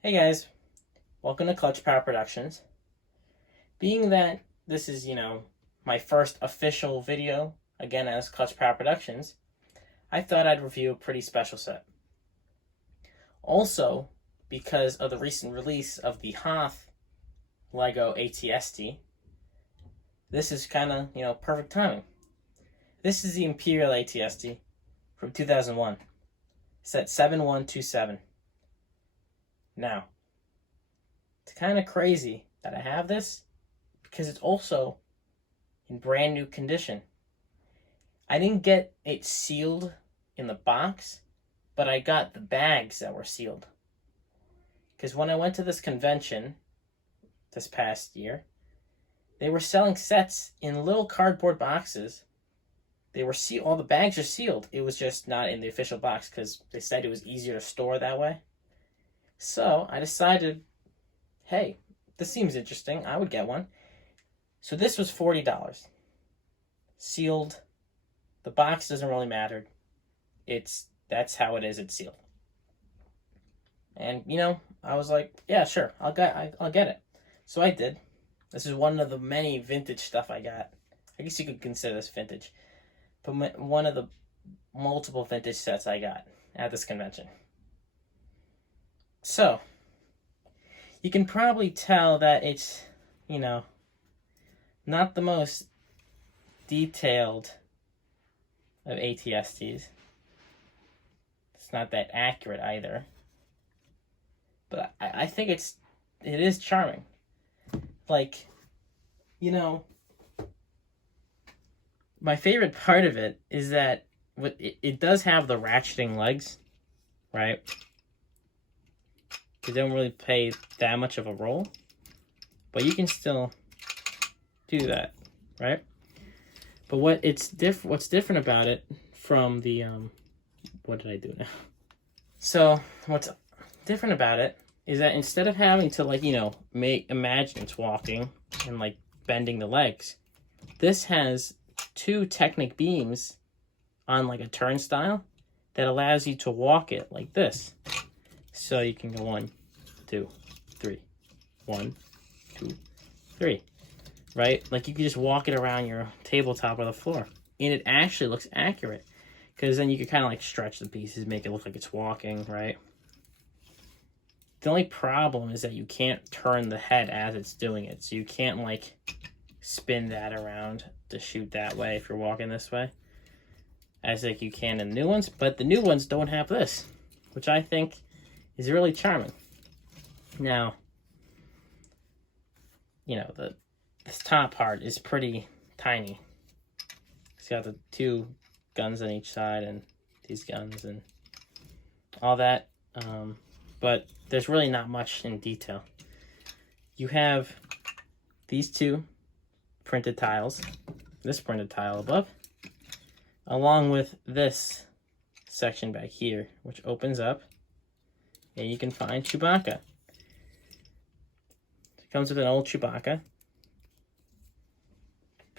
Hey guys, welcome to Clutch Power Productions. Being that this is, my first official video, again as Clutch Power Productions, I thought I'd review a pretty special set. Also, because of the recent release of the Hoth Lego ATST, this is kind of, perfect timing. This is the Imperial ATST from 2001, set 7127. Now, it's kind of crazy that I have this because it's also in brand new condition. I didn't get it sealed in the box, but I got the bags that were sealed. Because when I went to this convention this past year, they were selling sets in little cardboard boxes. They were sealed. All the bags are sealed. It was just not in the official box because they said it was easier to store that way. So I decided, hey, this seems interesting. I would get one. So this was $40. Sealed. The box doesn't really matter. That's how it is. It's sealed. And I was like, yeah, sure, I'll get it. So I did. This is one of the many vintage stuff I got. I guess you could consider this vintage, but one of the multiple vintage sets I got at this convention. So, you can probably tell that it's, not the most detailed of ATSTs. It's not that accurate either. But I think it is charming. Like, my favorite part of it is that it does have the ratcheting legs, right? They don't really play that much of a role, but you can still do that, right? But what's different about it from the what did I do now? So what's different about it is that instead of having to imagine it's walking and bending the legs, this has two Technic beams on a turnstile that allows you to walk it like this. So you can go 1, 2, 3, 1, 2, 3, right? You can just walk it around your tabletop or the floor, and it actually looks accurate because then you can kind of stretch the pieces, make it look like it's walking, right? The only problem is that you can't turn the head as it's doing it, so you can't spin that around to shoot that way if you're walking this way, as you can in the new ones. But the new ones don't have this, which I think is really charming. Now, this top part is pretty tiny. It's got the two guns on each side and these guns and all that. But there's really not much in detail. You have these two printed tiles, this printed tile above, along with this section back here, which opens up, and you can find Chewbacca. It comes with an old Chewbacca.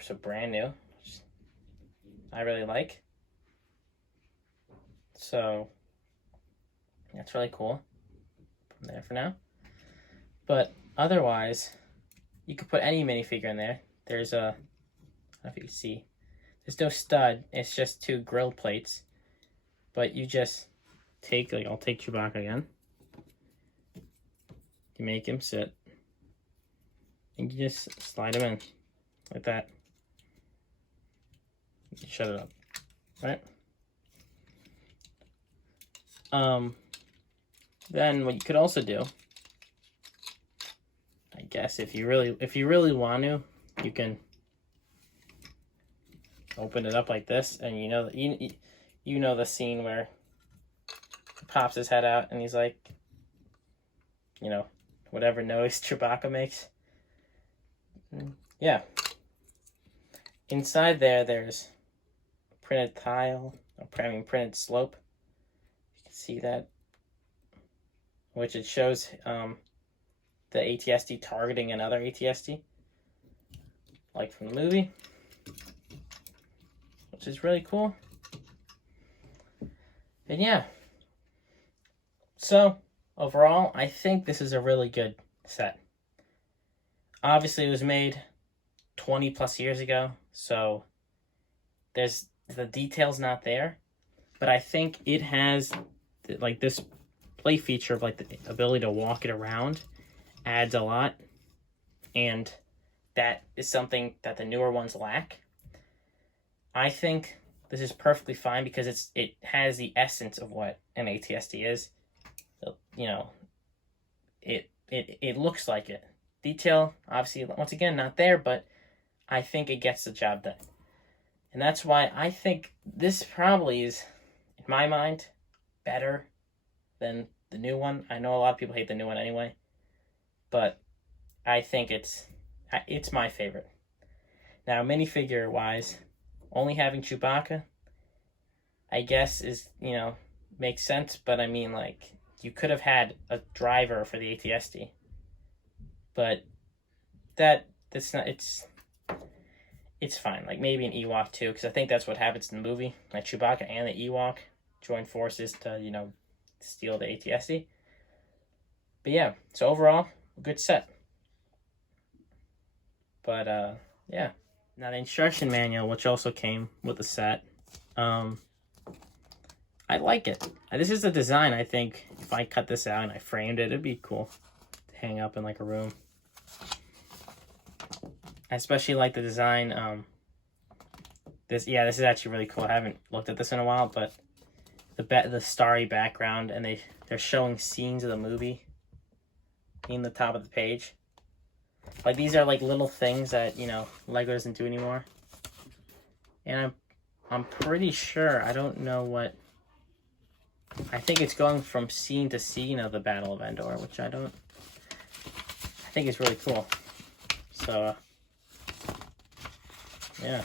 So brand new, which I really like. So that's really cool. From there for now. But otherwise, you could put any minifigure in there. There's I don't know if you can see. There's no stud. It's just two grill plates. But you just take, I'll take Chewbacca again. You make him sit. And you just slide him in. Like that. You shut it up. Right? Then what you could also do, I guess, if you really want to, you can open it up like this, and you know the scene where he pops his head out and he's like, whatever noise Chewbacca makes. Yeah. Inside there's printed tile, printed slope. You can see that, which it shows the ATST targeting another ATST, like from the movie, which is really cool. And yeah, so overall, I think this is a really good set. Obviously, it was made 20 plus years ago, so there's the details not there, but I think it has like this play feature of like the ability to walk it around adds a lot, and that is something that the newer ones lack. I think this is perfectly fine because it has the essence of what an ATSD is. You know, it looks like it. Detail, obviously, once again, not there, but I think it gets the job done. And that's why I think this probably is, in my mind, better than the new one. I know a lot of people hate the new one anyway, but I think it's my favorite. Now, minifigure-wise, only having Chewbacca, I guess, is, makes sense, but I mean, like, you could have had a driver for the ATSD, but that's not, it's fine. Like, maybe an Ewok, too, because I think that's what happens in the movie. Like, Chewbacca and the Ewok join forces to, steal the ATSD. But, yeah, so overall, a good set. But, yeah. Now, the instruction manual, which also came with the set, I like it. This is a design, I think, if I cut this out and I framed it, it'd be cool to hang up in, like, a room. I especially like the design. This is actually really cool. I haven't looked at this in a while, but the starry background, and they're showing scenes of the movie in the top of the page. Like, these are like little things that Lego doesn't do anymore. And I'm pretty sure, I don't know what. I think it's going from scene to scene of the Battle of Endor, which I think is really cool. So, yeah.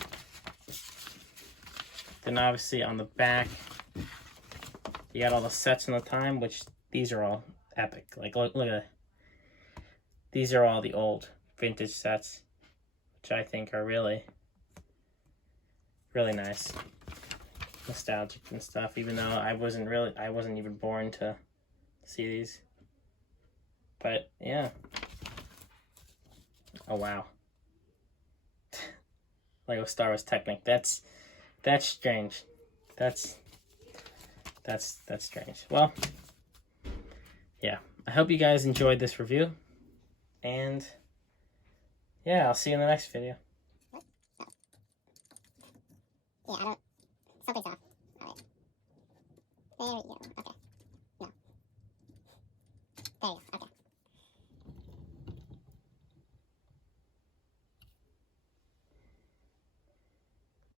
Then obviously on the back, you got all the sets in the time, which these are all epic. Like, look at that. These are all the old vintage sets, which I think are really, really nice. Nostalgic and stuff, even though I wasn't even born to see these. But yeah. Oh wow. Lego Star Wars Technic. That's strange. That's strange. Well, yeah. I hope you guys enjoyed this review. And yeah, I'll see you in the next video. Yeah, I don't. Something's off. Alright. There we go. Okay. No. There you go. Okay.